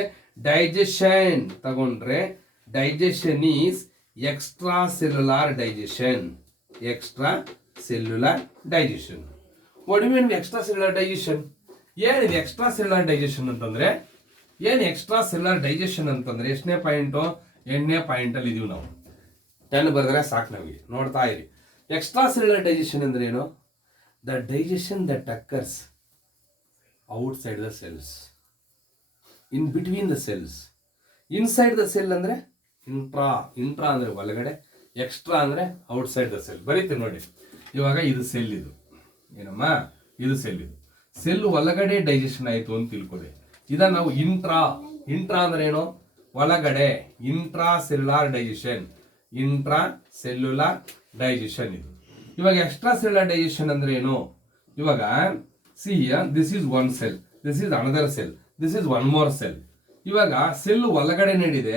ಡೈಜೆಷನ್ ತಗೊಂಡ್ರೆ digestion is extra cellular digestion. Extra cellular digestion. What you mean extra cellular digestion? ಏನಿದೆ ಎಕ್ಸ್ಟ್ರಾ ಸೆಲ್ಯುಲಾರ್ ಡೈಜೆಷನ್ ಅಂತಂದ್ರೆ? ಏನು ಎಕ್ಸ್ಟ್ರಾ ಸೆಲ್ಯುಲಾರ್ ಡೈಜೆಷನ್ ಅಂತಂದ್ರೆ ಎಷ್ಟನೇ ಪಾಯಿಂಟು? 8ನೇ ಪಾಯಿಂಟ್ ಅಲ್ಲಿ ಇದೀವಿ ನಾವು. 10 ಬರೆದ್ರೆ ಸಾಕು ನಮಗೆ. ನೋಡ್ತಾ ಇರಿ. ಎಕ್ಸ್ಟ್ರಾ ಸೆಲ್ಯುಲಾರ್ ಡೈಜೆಷನ್ ಅಂದ್ರೆ ಏನು? The digestion that occurs outside the cells, in between the cells. Inside the cell ಅಂದ್ರೆ ಇಂಟ್ರಾ. ಇಂಟ್ರಾ ಅಂದ್ರೆ ಒಳಗಡೆ, ಎಕ್ಸ್ಟ್ರಾ ಅಂದ್ರೆ ಔಟ್ಸೈಡ್ ದ ಸೆಲ್. ಬರೀತೀವಿ ನೋಡಿ. ಇವಾಗ ಇದು ಸೆಲ್, ಇದು ಏನಮ್ಮ? ಇದು ಸೆಲ್. ಇದು ಸೆಲ್ ಒಳಗಡೆ ಡೈಜೆಷನ್ ಆಯಿತು ಅಂತ ತಿಳ್ಕೊಳ್ಳಿ. ಇದನ್ನ ನಾವು ಇಂಟ್ರಾ. ಇಂಟ್ರಾ ಅಂದ್ರೆ ಏನು? ಒಳಗಡೆ. Intra cellular digestion. Intra cellular digestion ಇದು. ಇವಾಗ ಎಕ್ಸ್ಟ್ರಾ ಸೆಲ್ಯುಲಾರ್ ಡೈಜೆಷನ್ ಅಂದ್ರೆ ಏನು? ಇವಾಗ C, this is one cell, this is another cell, this is one more cell. ಇವಾಗ ಸೆಲ್ ಒಳಗಡೆ ನಡಿದೆ,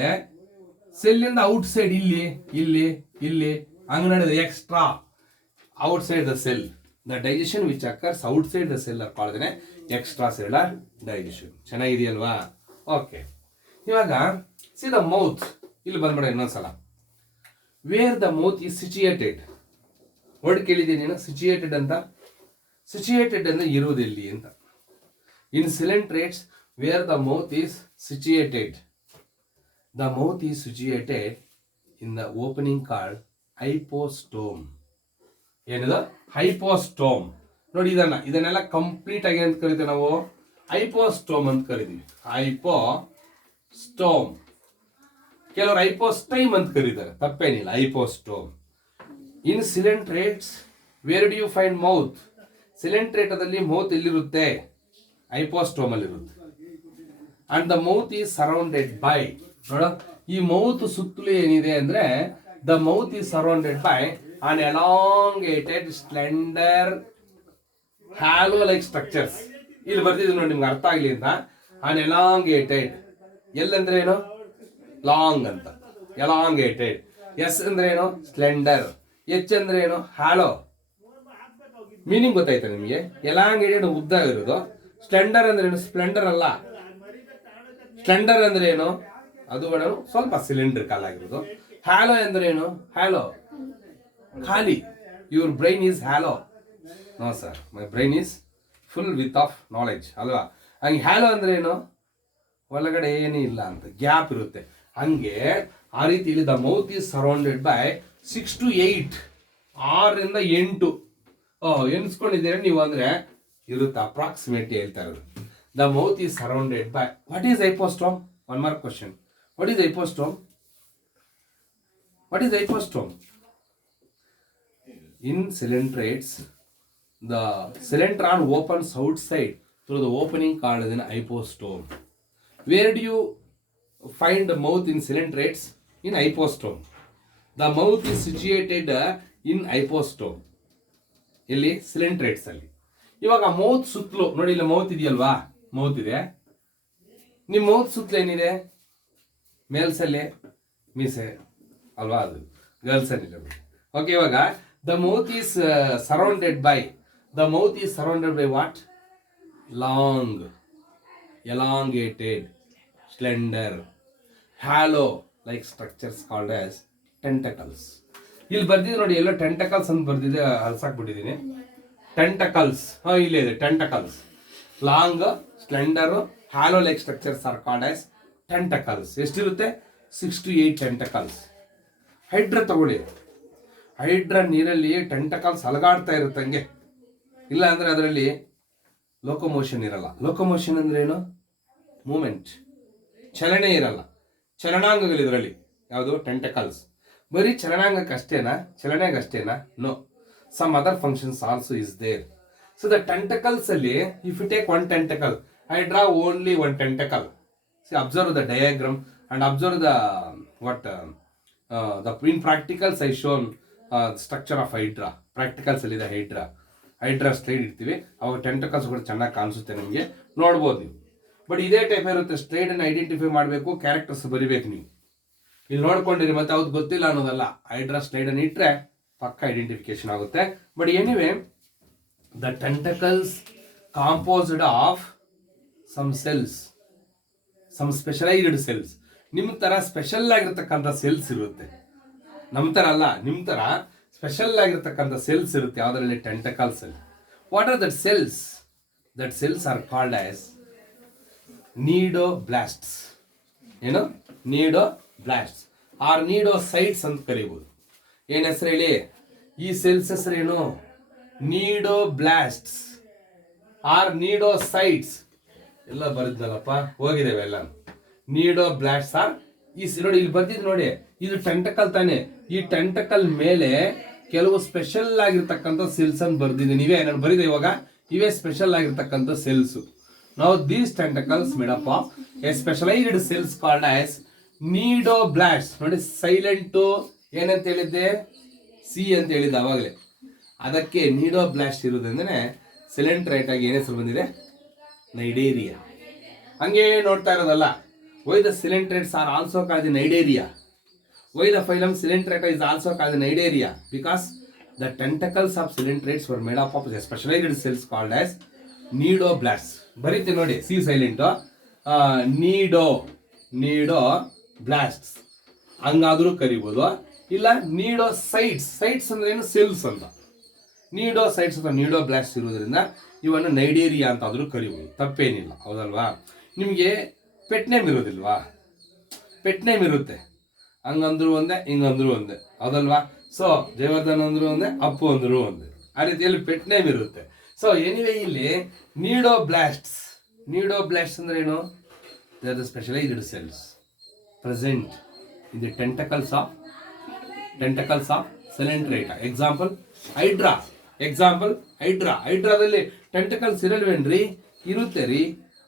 ಸೆಲ್ಲಿಂದ ಔಟ್ ಸೈಡ್ ಇಲ್ಲಿ ಇಲ್ಲಿ ಇಲ್ಲಿ ಹಂಗ ನಡೆದಿದೆ. Extra outside the cell. The digestion which occurs outside the cell ಕಾಳ್ದೇನೆ ಎಕ್ಸ್ಟ್ರಾ ಸೆಲ್ಯುಲಾರ್ ಡೈಜೆಷನ್. ಚೆನ್ನಾಗಿದೆಯಲ್ವಾ? Okay, ಇವಾಗ ಸಿ ದ ಮೌತ್. ಇಲ್ಲಿ ಬಂದ್ಬೇಡ ಇನ್ನೊಂದ್ಸಲ. Where the mouth is situated. Word ಕೇಳಿದ್ದೀನಿ ನೀನು, ಸಿಚುಯೇಟೆಡ್ ಅಂತ. ಸಿಚುಯೇಟೆಡ್ ಅಂದ್ರೆ ಇರುವುದೆಲ್ಲಿ ಅಂತ. In coelentrates where the mouth is situated, the mouth is situated in the opening called hypostome. ಏನಿದು? ಹೈಪೋಸ್ಟೋಮ್. ನೋಡಿ, ಇದನ್ನೆಲ್ಲ ಕಂಪ್ಲೀಟ್ ಆಗಿ ಅಂತ ಕರಿತೀವಿ ನಾವು ಹೈಪೋಸ್ಟೋಮ್ ಅಂತ ಕರಿತೀವಿ. ಹೈಪೋಸ್ಟೋಮ್. ಕೆಲವರು ಹೈಪೋಸ್ಟೈಮ್ ಅಂತ ಕರೀತಾರೆ, ತಪ್ಪೇನಿಲ್ಲ. Hypostome. In coelenterates where do you find mouth? ಸಿಲೆಂಟ್ರೇಟದಲ್ಲಿ ಮೌತ್ ಎಲ್ಲಿರುತ್ತೆ? ಹೈಪೋಸ್ಟೋಮ್ ಅಲ್ಲಿ ಇರುತ್ತೆ. And the mouth is surrounded by, ನೋಡ ಈ ಮೌತ್ ಸುತ್ತಲೂ ಏನಿದೆ ಅಂದ್ರೆ the mouth is surrounded by an elongated slender hollow like structures. ಇಲ್ಲಿ ಬರ್ತಿದ್ರು ನೋಡಿ ನಿಮ್ಗೆ ಅರ್ಥ ಆಗ್ಲಿ ಅಂತ. ಆನ್ ಎಲಾಂಗೇಟೆಡ್, ಎಲ್ ಅಂದ್ರೆ ಏನು? ಲಾಂಗ್ ಅಂತ. ಎಲಾಂಗೇಟೆಡ್. ಎಸ್ ಅಂದ್ರೆ ಏನು? ಸ್ಲೆಂಡರ್. ಎಚ್ ಅಂದ್ರೆ ಏನು? ಹ್ಯಾಲೋ. ಮೀನಿಂಗ್ ಗೊತ್ತಾಯ್ತಾ ನಿಮಗೆ? ಎಲಾಂಗೇಟೆಡ್ ಉದ್ದ ಇರೋದು. ಸ್ಲೆಂಡರ್ ಅಂದ್ರೆ ಏನು? ಸ್ಪ್ಲೆಂಡರ್ ಅಲ್ಲ. ಸ್ಲೆಂಡರ್ ಅಂದ್ರೆ ಏನು? ಅದು ಸ್ವಲ್ಪ ಸಿಲಿಂಡ್ರಿಕಲ್ ಆಗಿರೋದು. ಹ್ಯಾಲೋ ಅಂದ್ರೆ ಏನು? ಹ್ಯಾಲೋ ಖಾಲಿ. Your brain is hollow. No sir, my brain is full with of knowledge ಅಲ್ವಾ? ಹಂಗೆ ಹ್ಯಾಲೋ ಅಂದ್ರೆ ಏನು? ಒಳಗಡೆ ಏನೂ ಇಲ್ಲ ಅಂತ, ಗ್ಯಾಪ್ ಇರುತ್ತೆ. ಹಂಗೆ ಆ ರೀತಿ ಇಲ್ಲಿ the mouth is surrounded by 6 to 8, 6ರಿಂದ 8 ಎನ್ಸ್ಕೊಂಡಿದ್ದೀರ ನೀವು ಅಂದ್ರೆ ಇರುತ್ತೆ. ಅಪ್ರಾಕ್ಸಿಮೇಟ್ಲಿ ಹೇಳ್ತಾ ಇರೋದು. The mouth is surrounded by. What is hypostome? One mark question. What is hypostome? What is hypostome? In coelentrates, the coelentron opens outside through the opening called as an hypostome. Where do you find the mouth in coelentrates? In hypostome. The mouth is situated in hypostome. ಇಲ್ಲಿ coelentrates ಅಲ್ಲಿ. ಇವಾಗ mouth ಸುತ್ತಲೂ ನೋಡಿ, ಇಲ್ಲಿ mouth ಇದೆಯಲ್ವಾ? Mouth ಇದೆ. ನಿಮ್ಮ mouth ಸುತ್ತಲೂ ಏನಿದೆ? ಮೇಲ್ಸಲ್ಲಿ ಮೀಸೆ ಅಲ್ವಾ? ಅದು ಗರ್ಲ್ಸ್ ಅಲ್ಲಿ. ಓಕೆ, ಇವಾಗ the mouth is surrounded by what? Long, elongated, slender, hollow like structures called as tentacles. ಇಲ್ಲಿ ಬರ್ದಿದೆ ನೋಡಿ, ಎಲ್ಲೋ ಟೆಂಟಕಲ್ಸ್ ಅಂತ ಬರ್ದಿದೆ, ಅಲ್ಸಾಕ್ಬಿಟ್ಟಿದ್ದೀನಿ. ಟೆಂಟಕಲ್ಸ್ ಇಲ್ಲೇ ಇದೆ. Tentacles. Long, slender, hollow like structures are called as tentacles. ಎಷ್ಟಿರುತ್ತೆ? 6 to 8 ಟೆಂಟಕಲ್ಸ್. ಹೈಡ್ರಾ ತಗೊಳ್ಳಿ. ಹೈಡ್ರಾ ನೀರಲ್ಲಿ ಟೆಂಟಕಲ್ಸ್ ಅಲಗಾಡ್ತಾ ಇರುತ್ತೆ ಹಂಗೆ. ಇಲ್ಲ ಅಂದರೆ ಅದರಲ್ಲಿ ಲೋಕೋಮೋಷನ್ ಇರಲ್ಲ. ಲೋಕೋಮೋಷನ್ ಅಂದ್ರೆ ಏನು? ಮೂಮೆಂಟ್, ಚಲನೆ ಇರಲ್ಲ. ಚಲನಾಂಗಗಳು ಇದರಲ್ಲಿ ಯಾವುದು? ಟೆಂಟಕಲ್ಸ್. ಬರೀ ಚಲನಾಂಗಕ್ಕಷ್ಟೇನಾ? ಚಲನೆಗಷ್ಟೇನಾ? No, some other functions also is there. So the tentacles ಅಲ್ಲಿ, if you take one tentacle, I draw only one tentacle. See, observe the diagram and observe the what in practicals I shown structure of hydra. Practicals ಅಲ್ಲಿ ಇದೆ hydra slide ಇಡ್ತೀವಿ, ಅವಾಗ ಟೆಂಟಕಲ್ಸ್ ಕೂಡ ಚೆನ್ನಾಗಿ ಕಾಣಿಸುತ್ತೆ ನಿಮಗೆ, ನೋಡ್ಬೋದು ನೀವು. ಬಟ್ ಇದೇ ಟೈಪ್ ಇರುತ್ತೆ. ಸ್ಲೈಡ್ ಅನ್ನು ಐಡೆಂಟಿಫೈ ಮಾಡಬೇಕು, ಕ್ಯಾರೆಕ್ಟರ್ಸ್ ಬರಿಬೇಕು ನೀವು. ಇಲ್ಲಿ ನೋಡ್ಕೊಂಡಿರಿ, ಮತ್ತೆ ಅವ್ದು ಗೊತ್ತಿಲ್ಲ ಅನ್ನೋದಲ್ಲ. ಹೈಡ್ರಾ ಸ್ಲೈಡ್ ಅನ್ನು ಇಟ್ಟರೆ ಪಕ್ಕ ಐಡೆಂಟಿಫಿಕೇಶನ್ ಆಗುತ್ತೆ. But anyway, the tentacles composed of some cells, some specialised cells. ನಿಮ್ಮ ತರ ಸ್ಪೆಷಲ್ ಆಗಿರ್ತಕ್ಕಂಥ ಸೆಲ್ಸ್ ಇರುತ್ತೆ. ನಮ್ಮ ತರ ಅಲ್ಲ, ನಿಮ್ಮ ತರ ಸ್ಪೆಷಲ್ ಆಗಿರ್ತಕ್ಕಂಥ ಸೆಲ್ಸ್ ಇರುತ್ತೆ ಯಾವುದರಲ್ಲಿ? ಟೆಂಟಕಲ್ಸ್ ಅಲ್ಲಿ. What are that cells? That cells are called as cnidoblasts. ಏನು? ನೀಡೋಬ್ಲಾಸ್ಟ್ಸ್ ಆರ್ ನೀಡೋಸೈಟ್ಸ್ ಅಂತ ಕರೀಬಹುದು. ಏನ್ ಹೆಸರು ಹೇಳಿ? ಈ ಸೆಲ್ಸ್ ಹೆಸರೇನು? ನೀಡೋಬ್ಲಾಸ್ಟ್ಸ್ ಆರ್ ನೀಡೋಸೈಟ್ಸ್. ಎಲ್ಲ ಬರೆದ್ನಲ್ಲಪ್ಪ, ಹೋಗಿದ್ದೇವೆ ಎಲ್ಲ. ನೀಡೋಬ್ಲಾಸ್ಟ್ಸ್ ಆರ್, ಈ ನೋಡಿ ಇಲ್ಲಿ ಬರ್ತಿದ್ ನೋಡಿ, ಇದು ಟೆಂಟಕಲ್ ತಾನೆ. ಈ ಟೆಂಟಕಲ್ ಮೇಲೆ ಕೆಲವು ಸ್ಪೆಷಲ್ ಆಗಿರ್ತಕ್ಕಂಥ ಸೆಲ್ಸ್ ಅನ್ನು ಬರ್ದಿದ್ದೀನಿ. ನೀವೇ ನಾನು ಬರೀದೆ ಇವಾಗ. ಇವೇ ಸ್ಪೆಷಲ್ ಆಗಿರ್ತಕ್ಕಂಥ ಸೆಲ್ಸ್. ನಾವು these tentacles made up of a specialised cells called as cnidoblasts. ನೋಡಿ, ಸೈಲೆಂಟ್ ಏನಂತ ಹೇಳಿದ್ದೆ? ಸಿ ಅಂತ ಹೇಳಿದ್ದೆ ಅವಾಗಲೇ. ಅದಕ್ಕೆ ನೀಡೋಬ್ಲಾಸ್ಟ್ ಇರೋದಂದ್ರೆ ಸೈಲೆಂಟ್ ರೈಟ್ ಆಗಿ ಏನ್ ಹೆಸರು ಬಂದಿದೆ? ನೈಡೇರಿಯಾ. ಹಂಗೆ ನೋಡ್ತಾ ಇರೋದಲ್ಲ. Why the coelenterates are also called the cnidaria? Why the phylum Coelenterata is also called Cnidaria? Because the tentacles of Coelentrates were made up of specialized cells called as Nidoblasts. ಬರೀತಿ ನೋಡಿ, C silent. ನೀಡೋಬ್ಲಾಸ್ಟ್ಸ್ ಹಂಗಾದ್ರೂ ಕರಿಬೋದು. ಇಲ್ಲ ನೀಡೋಸೈಟ್ಸ್. Sites ಅಂದ್ರೆ ಏನು? Cells ಅಂತ. ನೀಡೋಸೈಟ್ಸ್ ಅಥವಾ ನೀಡೋಬ್ಲಾಸ್ಟ್ಸ್ ಇರೋದ್ರಿಂದ ಇವನ್ನು ನೈಡೇರಿಯಾ ಅಂತ ಆದ್ರೂ ಕರಿಬೋದು, ತಪ್ಪೇನಿಲ್ಲ. ಹೌದಲ್ವಾ? ನಿಮಗೆ ಪೆಟ್ ನೇಮ್ ಇರೋದಿಲ್ವಾ? ಪೆಟ್ ನೇಮ್ ಇರುತ್ತೆ. ಹಂಗಂದ್ರು ಒಂದೇ, ಹಿಂಗಂದ್ರು ಒಂದೇ, ಹೌದಲ್ವಾ? ಸೊ ಜಯವರ್ಧನ್ ಅಂದ್ರು ಒಂದೇ, ಅಪ್ಪು ಅಂದ್ರು ಒಂದೇ. ಆ ರೀತಿಯಲ್ಲಿ ಪೆಟ್ ನೇಮ್ ಇರುತ್ತೆ. ಸೊ ಎನಿವೇ, ಇಲ್ಲಿ ನೀಡೋಬ್ಲಾಸ್ಟ್ಸ್ ಅಂದ್ರೆ ಏನು? They are the specialised cells present in the tentacles of Coelenterata. Example ಹೈಡ್ರಾದಲ್ಲಿ ಟೆಂಟಕಲ್ಸ್ ಇರಲ್ವೇನ್ರಿ? ಇರುತ್ತೆ ರೀ.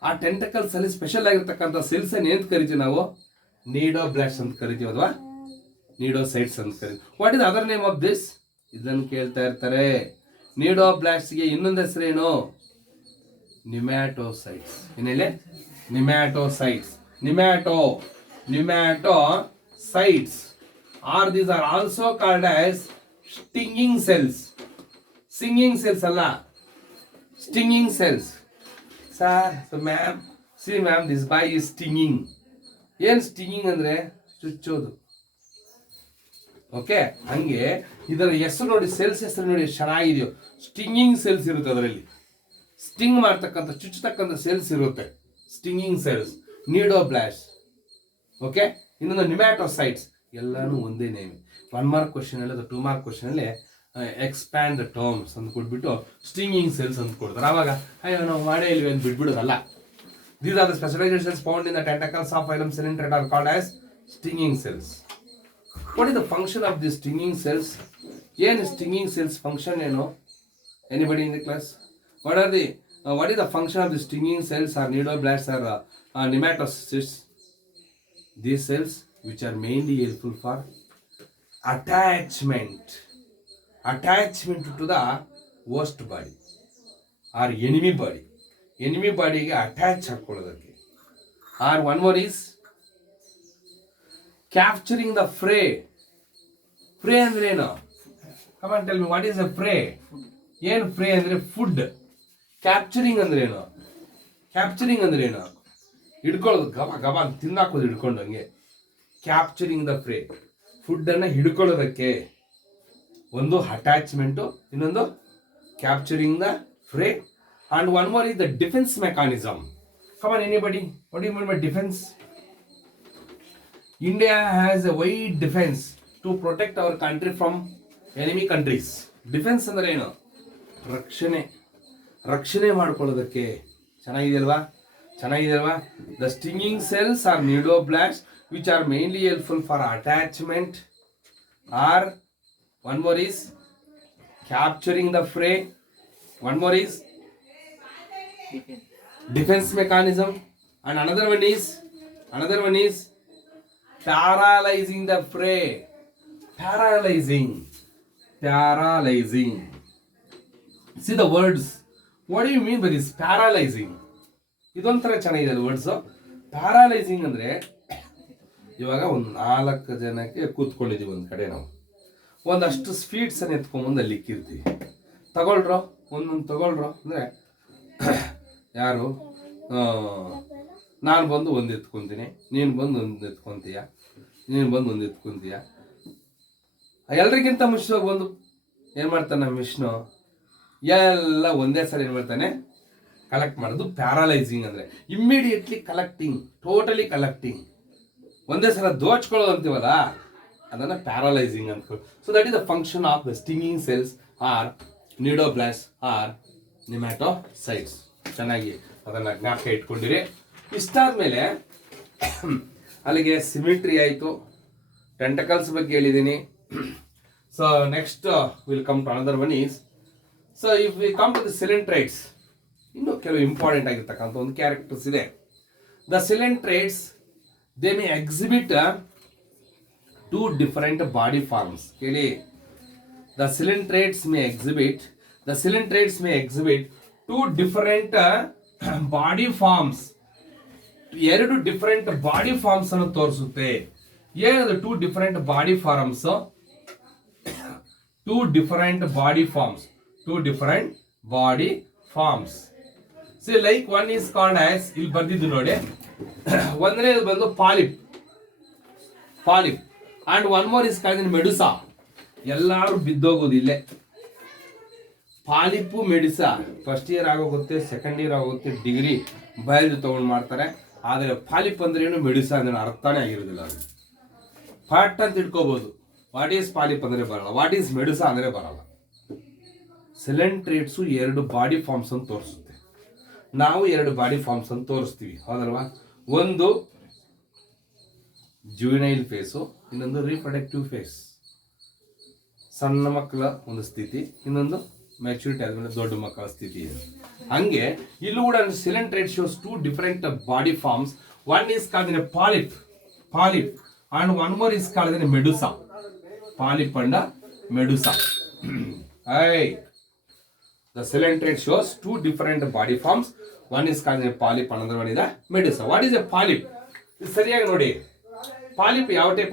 ಆ ಟೆಂಟಕಲ್ಸ್ ಅಲ್ಲಿ ಸ್ಪೆಷಲ್ ಆಗಿರ್ತಕ್ಕಂಥ ಸೆಲ್ಸ್ ಅನ್ನು ಏನ್ ಕರಿತೀವಿ ನಾವು? ನೀಡೋಬ್ಲಾಸ್ಟ್ ಅಂತ ಕರಿತೀವಿ, ಅಲ್ವಾ? ನೀಡೋಸೈಟ್ಸ್ ಅಂತ ಕರಿತೀವಿ. What is other name of this? ಇದನ್ನು ಕೇಳ್ತಾ ಇರ್ತಾರೆ. ನೀಡೋಬ್ಲಾಸ್ಟ್ಗೆ ಇನ್ನೊಂದು ಹೆಸರೇನು? ನಿಮ್ಯಾಟೋಸೈಟ್ಸ್. ಏನ್ ಹೇಳಿ? Nematocytes. Nematocytes are these are also called as stinging cells. Singing cells ಅಲ್ಲ, stinging cells. Sir, ma'am, see ma'am, this boy is stinging. ಏನ್ ಸ್ಟಿಂಗಿಂಗ್ ಅಂದ್ರೆ? ಚುಚ್ಚೋದು. ಓಕೆ, ಹಂಗೆ ಇದರ ಹೆಸರು ನೋಡಿ, ಸೆಲ್ಸ್ ಹೆಸರು ನೋಡಿ ಚೆನ್ನಾಗಿದೆಯೋ. ಸ್ಟಿಂಗಿಂಗ್ ಸೆಲ್ಸ್ ಇರುತ್ತೆ ಅದರಲ್ಲಿ. ಸ್ಟಿಂಗ್ ಮಾಡ್ತಕ್ಕಂಥ, ಚುಚ್ಚತಕ್ಕಂಥ ಸೆಲ್ಸ್ ಇರುತ್ತೆ, ಸ್ಟಿಂಗಿಂಗ್ ಸೆಲ್ಸ್. ನೀಡೋಬ್ಲಾಸ್ಟ್. ಓಕೆ, ಇನ್ನೊಂದು ನಿಮ್ಯಾಟೋಸೈಟ್ಸ್. ಎಲ್ಲಾನು ಒಂದೇ ನೇಮ್. 1 ಮಾರ್ಕ್ ಕ್ವಶನ್ ಅಲ್ಲಿ ಅಥವಾ 2 ಮಾರ್ಕ್ ಕ್ವಶನ್ ಅಲ್ಲಿ ಎಕ್ಸ್ಪ್ಯಾಂಡ್ ದ ಟರ್ಮ್ಸ್ ಅಂತ ಕೊಟ್ಬಿಟ್ಟು ಸ್ಟಿಂಗಿಂಗ್ ಸೆಲ್ಸ್ ಅಂತ ಕೊಡ್ತಾರೆ. ಆವಾಗ ಅಯ್ಯೋ ನಾವು ಮಾಡೇ ಇಲ್ವೇ ಅಂತ ಬಿಟ್ಬಿಡೋದಲ್ಲ. These are the specialized cells found in the tentacles of phylum Coelenterata are called as stinging cells. What is the function of these stinging cells? What is stinging cells function? Anybody in the class? What is the function of the stinging cells or needoblasts or nematocysts? These cells which are mainly helpful for attachment to the host body or enemy body. Enemy ಬಾಡಿಗೆ attach ಹಾಕೊಳ್ಳೋದಕ್ಕೆ. Or one more is capturing the prey. Prey ಅಂದ್ರೆ ಏನು? Come on tell me, what is a prey? ಏನು prey ಅಂದ್ರೆ? Food. Capturing ಅಂದ್ರೆ ಏನು? ಹಿಡ್ಕೊಳ್ಳೋದು, ಗಬ ತಿಂದಾಕೋದು ಹಿಡ್ಕೊಂಡು ಹಂಗೆ. ಕ್ಯಾಪ್ಚರಿಂಗ್ ದ ಫ್ರೇ, ಫುಡ್ ಅನ್ನ ಹಿಡ್ಕೊಳ್ಳೋದಕ್ಕೆ. ಒಂದು ಅಟ್ಯಾಚ್ಮೆಂಟು, ಇನ್ನೊಂದು capturing the free. And one more is the defense mechanism. Come on, anybody? What do you mean by defense? India has a wide defense to protect our country from enemy countries. Defence ಅಂದ್ರೆ ಏನು? ರಕ್ಷಣೆ ಮಾಡ್ಕೊಳ್ಳೋದಕ್ಕೆ. ಚೆನ್ನಾಗಿದೆಯಲ್ವಾ? The stinging cells are cnidoblast which are mainly helpful for attachment or one more is capturing the prey, one more is defense mechanism, and another one is paralyzing the prey. Paralyzing. See the words. What do you mean by this paralyzing? ಇದೊಂಥರ ಚೆನ್ನಾಗಿದೆ words. ಪ್ಯಾರಾಲೈಸಿಂಗ್ ಅಂದ್ರೆ ಇವಾಗ ಒಂದು 4 ಜನಕ್ಕೆ ಕೂತ್ಕೊಂಡಿದ್ದೀವಿ ಒಂದು ಕಡೆ, ನಾವು ಒಂದಷ್ಟು ಸ್ವೀಟ್ಸ್ ಅನ್ನು ಎತ್ಕೊಂಡ್ಬಂದು ಅಲ್ಲಿ ಇಕ್ಕಿರ್ತೀವಿ. ತಗೊಳ್ರೋ ಒಂದೊಂದು ತಗೊಳ್ರೋ ಅಂದರೆ ಯಾರು ನಾನು ಬಂದು ಒಂದು ಎತ್ಕೊತೀನಿ, ನೀನು ಬಂದು ಒಂದು ಎತ್ಕೊತೀಯ, ಎಲ್ರಿಗಿಂತ ಮುಂಚಿತವಾಗಿ ಬಂದು ಏನು ಮಾಡ್ತಾನೆ ನಮ್ಮ ವಿಷ್ಣು, ಎಲ್ಲ ಒಂದೇ ಸಲ ಏನು ಮಾಡ್ತಾನೆ ಕಲೆಕ್ಟ್ ಮಾಡೋದು. ಪ್ಯಾರಾಲೈಸಿಂಗ್ ಅಂದರೆ ಇಮ್ಮಿಡಿಯೇಟ್ಲಿ ಕಲೆಕ್ಟಿಂಗ್, ಟೋಟಲಿ ಕಲೆಕ್ಟಿಂಗ್, ಒಂದೇ ಸಲ ದೋಚ್ಕೊಳ್ಳೋದು ಅಂತೀವಲ್ಲ, ಅದನ್ನು ಪ್ಯಾರಾಲೈಸಿಂಗ್ ಅಂತ. So that is the function of the stinging cells are cnidoblast or nematocytes. ಚೆನ್ನಾಗಿ ಅದನ್ನು ಜ್ಞಾಪಕ ಇಟ್ಕೊಂಡಿರಿ. ಇಷ್ಟಾದ್ಮೇಲೆ ಅಲ್ಲಿಗೆ ಸಿಮಿಟ್ರಿ ಆಯಿತು, ಟೆಂಟಕಲ್ಸ್ ಬಗ್ಗೆ ಹೇಳಿದ್ದೀನಿ. So next will come to another one is, so if we come to the coelenterates, ಇನ್ನೂ ಕೆಲವು ಇಂಪಾರ್ಟೆಂಟ್ ಆಗಿರ್ತಕ್ಕಂಥ ಒಂದು ಕ್ಯಾರೆಕ್ಟರ್ಸ್ ಇದೆ. The coelenterates they may exhibit two different body forms. Keli, the cylindrites may exhibit two different body forms. ಎರಡು different body forms ಅನ್ನು ತೋರಿಸುತ್ತೆ. ಏನದು two different body forms? Two different body forms. See like one is called as, ಇಲ್ಲಿ ಬರ್ದಿದ್ದು ನೋಡಿ, ಒಂದನೇದು ಬಂದು polyp and one more is called medusa. ಎಲ್ಲರೂ ಬಿದ್ದೋಗೋದು ಇಲ್ಲೇ. ಪಾಲಿಪ್ಪು ಮೆಡುಸಾ ಫಸ್ಟ್ ಇಯರ್ ಆಗೋಗುತ್ತೆ, ಸೆಕೆಂಡ್ ಇಯರ್ ಆಗೋಗುತ್ತೆ, ಡಿಗ್ರಿ ಬಯಾಲಜಿ ತೊಗೊಂಡು ಮಾಡ್ತಾರೆ. ಆದರೆ ಪಾಲಿಪ್ ಅಂದ್ರೆ ಏನು, ಮೆಡುಸಾ ಅಂದ್ರೆ ಅರ್ಥನೇ ಆಗಿರೋದಿಲ್ಲ. ಅದು ಪಾಟ್ ಅಂತ ಇಟ್ಕೋಬಹುದು. ವಾಟ್ ಈಸ್ ಪಾಲಿಪ್ ಅಂದರೆ ಬರಲ್ಲ, ವಾಟ್ ಈಸ್ ಮೆಡುಸಾ ಅಂದರೆ ಬರಲ್ಲ. ಸಿಲಿಂಟ್ರೇಟ್ಸು ಎರಡು ಬಾಡಿ ಫಾರ್ಮ್ಸ್ ಅಂತ ತೋರಿಸುತ್ತೆ. ನಾವು ಎರಡು ಬಾಡಿ ಫಾರ್ಮ್ಸ್ ಅಂತ ತೋರಿಸ್ತೀವಿ, ಹೌದಲ್ವಾ? ಒಂದು ಜುವೆನೈಲ್ ಫೇಸು, ಇನ್ನೊಂದು ರೀಪ್ರೊಡಕ್ಟಿವ್ ಫೇಸ್. ಸಣ್ಣ ಮಕ್ಕಳ ಒಂದು ಸ್ಥಿತಿ, ಇನ್ನೊಂದು ಮೆಚುರಿಟಿ ಆದಮೇಲೆ ದೊಡ್ಡ ಮಕ್ಕಳ ಸ್ಥಿತಿ ಇದೆ. ಹಂಗೆ ಇಲ್ಲೂ ಕೂಡ coelenterate shows two different body forms. One is called polyp and one more is called medusa. Polyp and medusa. The cilintrate shows two different body forms. One is called a polyp, another one is a medusa. What is a polyp? ಸರಿಯಾಗಿ ನೋಡಿ, polyp ಯಾವ type